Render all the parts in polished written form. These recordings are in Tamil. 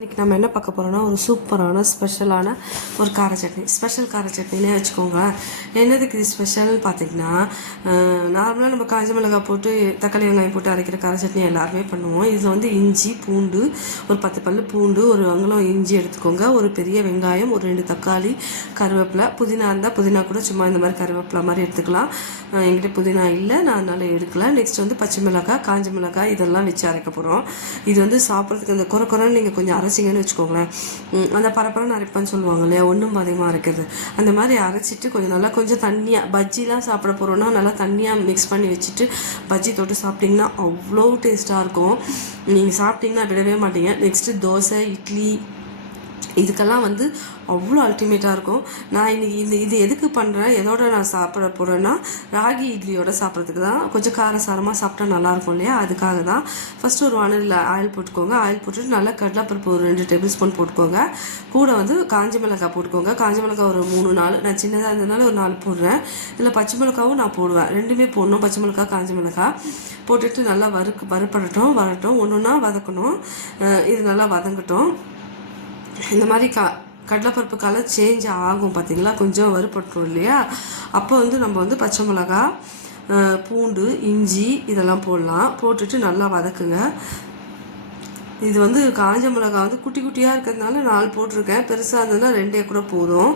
இன்றைக்கி நம்ம என்ன பார்க்க போகிறோம்னா ஒரு சூப்பரான ஸ்பெஷலான ஒரு கார சட்னி. ஸ்பெஷல் கார சட்னினே வச்சுக்கோங்க. என்னதுக்கு இது ஸ்பெஷல்னு பார்த்தீங்கன்னா, நார்மலாக நம்ம காஞ்ச மிளகாய் போட்டு தக்காளி வெங்காயம் போட்டு அரைக்கிற கார சட்னி எல்லாருமே பண்ணுவோம். இதில் வந்து இஞ்சி பூண்டு, ஒரு 10 பல் பூண்டு, ஒரு அங்குலம் இஞ்சி எடுத்துக்கோங்க, ஒரு பெரிய வெங்காயம், ஒரு 2 தக்காளி, கருவேப்பிலை, புதினா இருந்தால் புதினா கூட சும்மா இந்த மாதிரி கருவேப்பிலை மாதிரி எடுத்துக்கலாம். என்கிட்ட புதினா இல்லை, நான் அதனால் எடுக்கல. நெக்ஸ்ட் வந்து பச்சை மிளகாய், காஞ்ச மிளகாய் இதெல்லாம் வச்சு அரைக்க போகிறோம். இது வந்து சாப்பிட்றதுக்கு இந்த குறைன்னு நீங்கள் கொஞ்சம் அரைச்சிங்கன்னு வச்சுக்கோங்களேன், அந்த பரப்பரன்னு அரைப்பான்னு சொல்லுவாங்க இல்லையா, ஒன்றும் அதிகமாக அரைக்கிறது. அந்த மாதிரி அரைச்சிட்டு கொஞ்சம் தண்ணியாக பஜ்ஜிலாம் சாப்பிட போகிறோன்னா நல்லா தண்ணியாக மிக்ஸ் பண்ணி வச்சுட்டு பஜ்ஜி தொட்டு சாப்பிட்டிங்கன்னா அவ்வளோ டேஸ்ட்டாக இருக்கும். நீங்கள் சாப்பிட்டிங்கன்னா விடவே மாட்டீங்க. நெக்ஸ்ட்டு தோசை, இட்லி இதுக்கெல்லாம் வந்து அவ்வளோ அல்டிமேட்டாக இருக்கும். நான் இன்றைக்கி இது எதுக்கு பண்ணுறேன், எதோட நான் சாப்பிட போகிறேன்னா ராகி இட்லியோட சாப்பிட்றதுக்கு தான். கொஞ்சம் காரசாரமாக சாப்பிட்டா நல்லாயிருக்கும் இல்லையா, அதுக்காக தான். ஃபஸ்ட்டு ஒரு வானலில் ஆயில் போட்டுக்கோங்க. ஆயில் போட்டுட்டு நல்லா கடலைப்பருப்பு ஒரு 2 டேபிள் ஸ்பூன் போட்டுக்கோங்க. கூட வந்து காஞ்ச மிளகாய் போட்டுக்கோங்க. காஞ்ச மிளகாய் ஒரு 3-4, நான் சின்னதாக இருந்ததுனால ஒரு 4 போடுறேன். இதில் பச்சை மிளகாவும் நான் போடுவேன், ரெண்டுமே போடணும். பச்சை மிளகாய், காஞ்ச மிளகாய் போட்டுட்டு நல்லா வரட்டும். ஒன்று ஒன்றா வதக்கணும். இது நல்லா வதங்கட்டும். இந்த மாதிரி கடலைப்பருப்பு கலர் சேஞ்ச் ஆகும் பார்த்தீங்களா, கொஞ்சம் வறுபட்டுரும் இல்லையா, அப்போ வந்து நம்ம வந்து பச்சை மிளகா, பூண்டு, இஞ்சி இதெல்லாம் போட்டுட்டு நல்லா வதக்குங்க. இது வந்து காஞ்ச மிளகா வந்து குட்டி குட்டியாக இருக்கிறதுனால 4 போட்டிருக்கேன், பெருசாக இருந்ததுன்னா 2 கூட போதும்.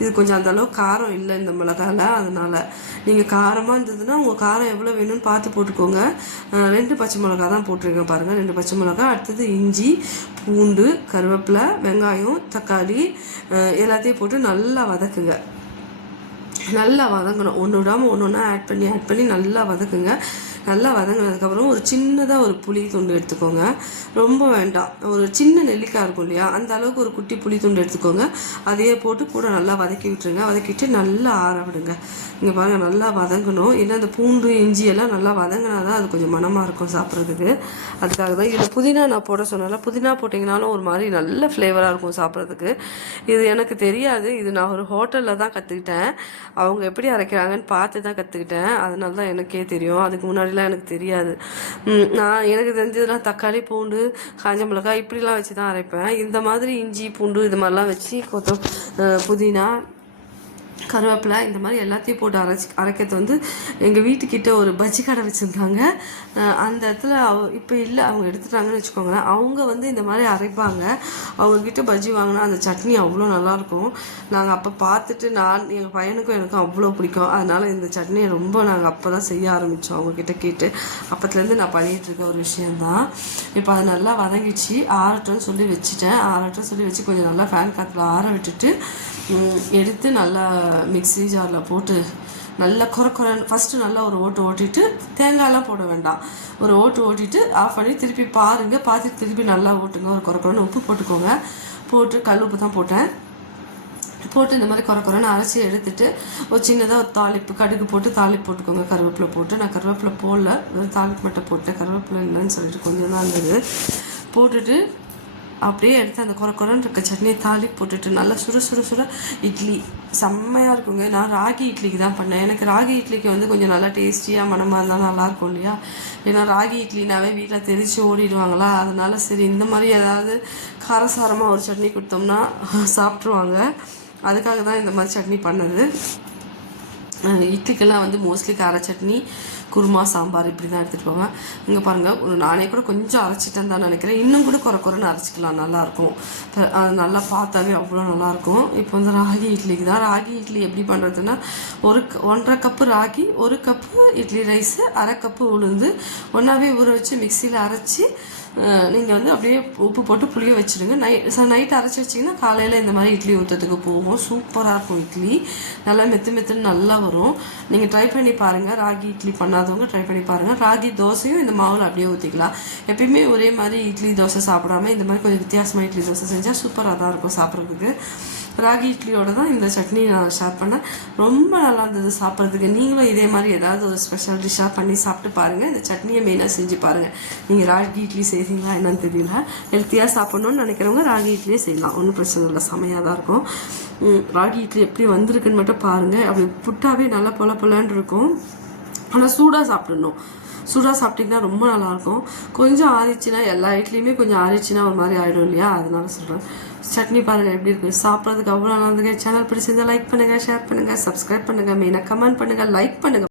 இது கொஞ்சம் அந்தளவுக்கு காரம் இல்லை இந்த மிளகாவில், அதனால் நீங்கள் காரமாக இருந்ததுன்னா உங்கள் காரம் எவ்வளோ வேணும்னு பார்த்து போட்டுக்கோங்க. 2 பச்சை மிளகா தான் போட்டிருக்கேன் பாருங்கள், 2 பச்சை மிளகா. அடுத்தது இஞ்சி, பூண்டு, கருவேப்பிலை, வெங்காயம், தக்காளி எல்லாத்தையும் போட்டு நல்லா வதக்குங்க. நல்லா வதங்கணும், ஒன்று விடாமல் ஒன்று ஒன்றா ஆட் பண்ணி நல்லா வதக்குங்க. நல்லா வதங்கினதுக்கப்புறம் ஒரு சின்னதாக ஒரு புளி துண்டு எடுத்துக்கோங்க, ரொம்ப வேண்டாம். ஒரு சின்ன நெல்லிக்காய் இருக்கும் இல்லையா, அந்த அளவுக்கு ஒரு குட்டி புளி துண்டு எடுத்துக்கோங்க. அதையே போட்டு கூட நல்லா வதக்கி விட்டுருங்க. வதக்கிட்டு நல்லா ஆற விடுங்க. இங்கே பாருங்கள், நல்லா வதங்கணும். ஏன்னா அந்த பூண்டு இஞ்சி எல்லாம் நல்லா வதங்கினா தான் அது கொஞ்சம் மனமாக இருக்கும் சாப்பிட்றதுக்கு. அதுக்காக தான் இதில் புதினா நான் போட சொன்னால, புதினா போட்டிங்கனாலும் ஒரு மாதிரி நல்ல ஃப்ளேவராக இருக்கும் சாப்பிட்றதுக்கு. இது எனக்கு தெரியாது, இது நான் ஒரு ஹோட்டலில் தான் கற்றுக்கிட்டேன். அவங்க எப்படி அரைக்கிறாங்கன்னு பார்த்து தான் கற்றுக்கிட்டேன், அதனால தான் எனக்கே தெரியும். அதுக்கு முன்னாடிலாம் எனக்கு தெரியாது. எனக்கு தெரிஞ்சதுலாம் தக்காளி, பூண்டு, காஞ்ச மிளகாய் இப்படிலாம் வச்சு தான் அரைப்பேன். இந்த மாதிரி இஞ்சி பூண்டு இது மாதிரிலாம் வச்சு புதினா, கருவேப்பிலை இந்த மாதிரி எல்லாத்தையும் போட்டு அரைக்கிறது வந்து எங்கள் வீட்டுக்கிட்ட ஒரு பஜ்ஜி கடை வச்சுருந்தாங்க. அந்த இடத்துல இப்போ இல்லை, அவங்க எடுத்துட்டாங்கன்னு வச்சுக்கோங்களேன். அவங்க வந்து இந்த மாதிரி அரைப்பாங்க. அவங்கக்கிட்ட பஜ்ஜி வாங்கினா அந்த சட்னி அவ்வளோ நல்லாயிருக்கும். நாங்கள் அப்போ பார்த்துட்டு எங்கள் பையனுக்கும் எனக்கும் அவ்வளோ பிடிக்கும். அதனால் இந்த சட்னியை ரொம்ப நாங்கள் அப்போ தான் செய்ய ஆரம்பித்தோம் அவங்கக்கிட்ட கேட்டு. அப்போத்துலேருந்து நான் பண்ணிகிட்ருக்க ஒரு விஷயந்தான். இப்போ அது நல்லா வதங்கிச்சு, ஆறட்டும்னு சொல்லி வச்சு கொஞ்சம் நல்லா ஃபேன் காற்றுல ஆற விட்டுட்டு எடுத்து நல்லா மிக்ஸி ஜாரில் போட்டு நல்லா குறைன்னு ஃபஸ்ட்டு நல்லா ஒரு ஓட்டிட்டு, தேங்காயெல்லாம் போட வேண்டாம், ஒரு ஓட்டிட்டு ஆஃப் பண்ணி திருப்பி பாருங்கள், பார்த்துட்டு திருப்பி நல்லா ஓட்டுங்க. ஒரு குறைன்னு உப்பு போட்டுக்கோங்க. போட்டு கல் உப்பு தான் போட்டு இந்த மாதிரி குறைன்னு அரைச்சி எடுத்துட்டு ஒரு சின்னதாக ஒரு தாளிப்பு, கடுகு போட்டு தாளிப்பு போட்டுக்கோங்க. கருவேப்பிலை போட்டு, நான் கருவேப்பிலை போடல, வெறும் தாளிப்பு மட்டும் போட்டேன். கருவேப்பிலை இல்லைன்னு சொல்லிட்டு கொஞ்சம் தான் இருந்தது. போட்டுட்டு அப்படியே எடுத்து அந்த குறைன்னு இருக்க சட்னியை தாளிப்பு போட்டுட்டு நல்லா சுட இட்லி செம்மையாக இருக்குங்க. நான் ராகி இட்லிக்கு தான் பண்ணேன். எனக்கு ராகி இட்லிக்கு வந்து கொஞ்சம் நல்லா டேஸ்டியாக மனமாக இருந்தால் நல்லாயிருக்கும் இல்லையா. ஏன்னா ராகி இட்லினாவே வீட்டில் தெரிச்சு ஓடிடுவாங்களா, அதனால சரி இந்த மாதிரி ஏதாவது காரசாரமாக ஒரு சட்னி கொடுத்தோம்னா சாப்பிட்ருவாங்க. அதுக்காக தான் இந்த மாதிரி சட்னி பண்ணது. இட்லிக்கெல்லாம் வந்து மோஸ்ட்லி கார சட்னி, குருமா, சாம்பார் இப்படி தான் எடுத்துகிட்டு போவேன். இங்கே பாருங்கள், நானே கூட கொஞ்சம் அரைச்சிட்டேன்னு தான் நினைக்கிறேன். இன்னும் கூட குறைன்னு அரைச்சிக்கலாம், நல்லாயிருக்கும். அது நல்லா பார்த்தாவே அவ்வளோ நல்லாயிருக்கும். இப்போ வந்து ராகி இட்லிக்கு தான். ராகி இட்லி எப்படி பண்ணுறதுன்னா, 1.5 cup ragi, 1 cup idli rice, 1/2 cup உளுந்து ஒன்றாவே ஊற வச்சு மிக்சியில் அரைச்சி நீங்கள் வந்து அப்படியே உப்பு போட்டு புளிய வச்சுடுங்க. நைட் அரைச்சி வச்சிங்கன்னா காலையில் இந்த மாதிரி இட்லி ஊற்றுறதுக்கு போகும். சூப்பராக இருக்கும் இட்லி, நல்லா மெத்துன்னு நல்லா வரும். நீங்கள் ட்ரை பண்ணி பாருங்கள். ராகி இட்லி பண்ணாதவங்க ட்ரை பண்ணி பாருங்கள். ராகி தோசையும் இந்த மாவில் அப்படியே ஊற்றிக்கலாம். எப்பயுமே ஒரே மாதிரி இட்லி தோசை சாப்பிடாம இந்த மாதிரி கொஞ்சம் வித்தியாசமாக இட்லி தோசை செஞ்சால் சூப்பராக தான் இருக்கும் சாப்பிட்றதுக்கு. ராகி இட்லியோட தான் இந்த சட்னி நான் ஷேர் பண்ணேன். ரொம்ப நல்லா இருந்தது சாப்பிட்றதுக்கு. நீங்களும் இதே மாதிரி ஏதாவது ஒரு ஸ்பெஷல் டிஷ்ஷாக பண்ணி சாப்பிட்டு பாருங்கள். இந்த சட்னியை மெயினாக செஞ்சு பாருங்கள். நீங்கள் ராகி இட்லி செய்வீங்களா என்னன்னு தெரியல. ஹெல்த்தியாக சாப்பிட்ணுன்னு நினைக்கிறவங்க ராகி இட்லியே செய்யலாம், ஒன்றும் பிரச்சனை இல்லை, செமையாக தான் இருக்கும். ராகி இட்லி எப்படி வந்திருக்குன்னு மட்டும் பாருங்கள். அப்படி புட்டாவே நல்லா பொலன்னு இருக்கும். ஆனால் சூடாக சாப்பிடணும். சூடாக சாப்பிட்டிங்கன்னா ரொம்ப நல்லாயிருக்கும். கொஞ்சம் ஆறிச்சுன்னா எல்லா இட்லியுமே கொஞ்சம் ஆறிச்சுன்னா ஒரு மாதிரி ஆகிடும் இல்லையா, அதனால சொல்கிறேன். சட்னி பாருங்கள் எப்படி இருக்குது, சாப்பிட்றதுக்கு அவ்வளோ நல்லதுங்க. சேனல் பிடிச்சிருந்தா லைக் பண்ணுங்கள், ஷேர் பண்ணுங்கள், சப்ஸ்கிரைப் பண்ணுங்கள், மெயினாக கமெண்ட் பண்ணுங்கள், லைக் பண்ணுங்கள்.